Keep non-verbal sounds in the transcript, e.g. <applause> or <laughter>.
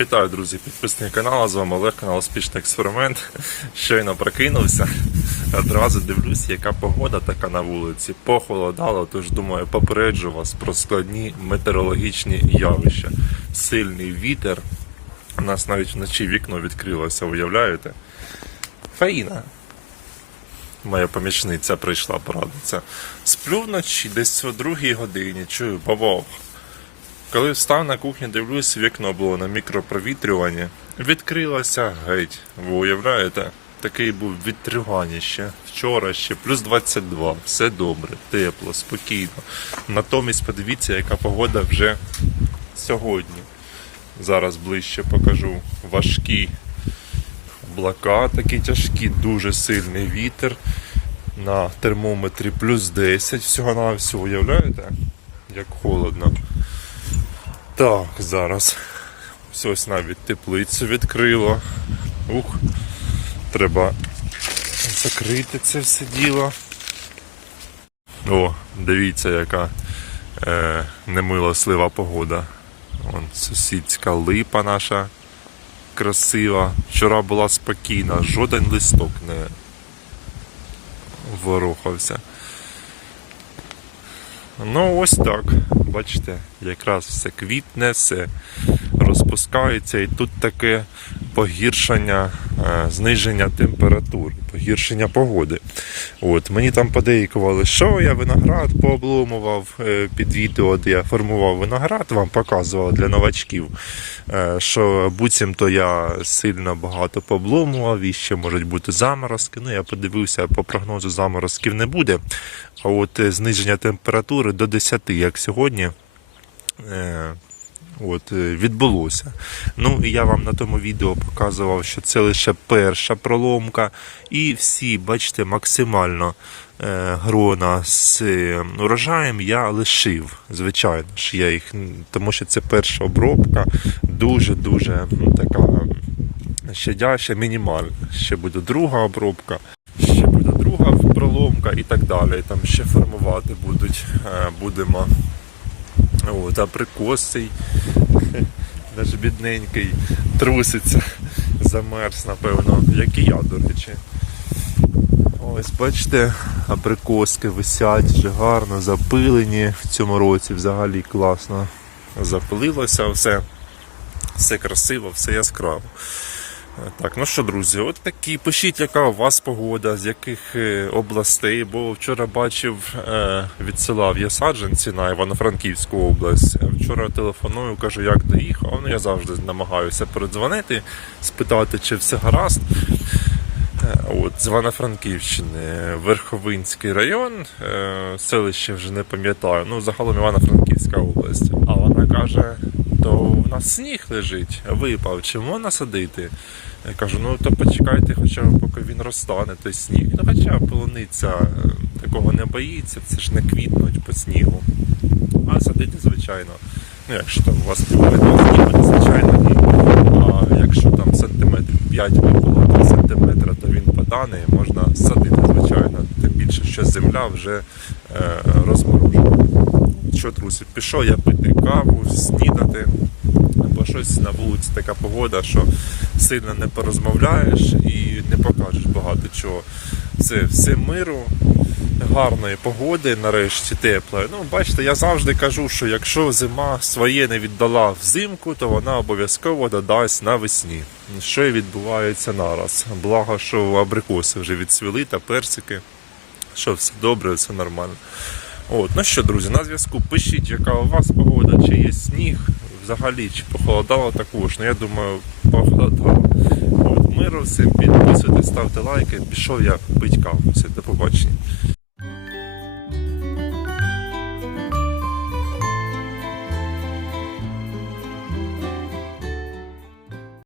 Вітаю, друзі, підписники каналу. З вами Олег, канал Успішний експеримент. Щойно прокинувся. Одразу дивлюсь, яка погода така на вулиці. Похолодало, тож думаю, попереджу вас про складні метеорологічні явища. Сильний вітер. У нас навіть вночі вікно відкрилося, уявляєте? Фаїна. Моя помічниця прийшла порадитися. Сплю вночі десь о другій годині, чую, бабов. Коли встав на кухні, дивлюсь, вікно було на мікропровітрюванні. Відкрилося геть. Ви уявляєте? Такий був відтриваніще. Вчора ще плюс 22. Все добре, тепло, спокійно. Натомість подивіться, яка погода вже сьогодні. Зараз ближче покажу. Важкі облака такі тяжкі, дуже сильний вітер. На термометрі плюс 10 всього на всього, уявляєте? Як холодно. Так, зараз. Ось навіть теплицю відкрило. Ух, треба закрити це все діло. О, дивіться, яка е, немилослива погода. Вон сусідська липа наша красива. Вчора була спокійна, жоден листок не ворухався. Ну, ось так. Бачите, якраз все квітне, все розпускається, і тут таке погіршення, е, зниження температури, погіршення погоди. От, мені там подейкували, що я виноград пообломував е, під відео, де я формував виноград, вам показував для новачків, е, що буцімто я сильно багато пообломував, і ще можуть бути заморозки. Ну, я подивився, по прогнозу заморозків не буде. А от зниження температури до 10, як сьогодні. От, е, відбулося. Ну, я вам на тому відео показував, що це лише перша проломка, і всі, бачите, максимально е, грона з е, урожаєм я лишив. Звичайно ж, я їх, тому що це перша обробка, дуже-дуже така щадяща, мінімальна. Ще буде друга обробка, ще буде друга проломка і так далі. Там ще формувати будуть, е, будемо. От, а прикосий <laughs> наш бідненький труситься, замерз, напевно, як і я, до речі. Ось, бачите, абрикоски висять вже гарно, запилені в цьому році взагалі класно запилилося все. Все красиво, все яскраво. Так, ну що, друзі, от такі. Пишіть, яка у вас погода, з яких е, областей, бо вчора бачив, е, відсилав я саджанці на Івано-Франківську область. Вчора телефоную, кажу, як доїхав. Ну, я завжди намагаюся передзвонити, спитати, чи все гаразд. Е, От, з Івано-Франківщини, Верховинський район, селище вже не пам'ятаю, ну загалом Івано-Франківська область. А вона каже, то у нас сніг лежить, випав, чи можна садити? Я кажу, ну то почекайте, хоча б поки він розтане, той сніг. Ну хоча полуниця е, такого не боїться, це ж не квітнуть по снігу. А садити, звичайно. Ну, якщо там у вас півметра снігу, звичайно. А якщо там сантиметрів 5 випало 3 сантиметра, то він подане і можна садити, звичайно. Тим більше, що земля вже е, розморожена. Що, друзі, пішов я пити каву, снідати, бо щось на вулиці така погода, що сильно не порозмовляєш і не покажеш багато чого. Це все миру, гарної погоди, нарешті теплої. Ну, бачите, я завжди кажу, що якщо зима своє не віддала взимку, то вона обов'язково додасть навесні. Що і відбувається нараз. Благо, що абрикоси вже відсвіли та персики, що все добре, все нормально. От, ну що, друзі, на зв'язку пишіть, яка у вас погода, чи є сніг, взагалі, чи похолодало також. Ну я думаю, похолодало. От, миру всім, підписуйтесь, ставте лайки. Пішов я пить каву. Все, до побачення.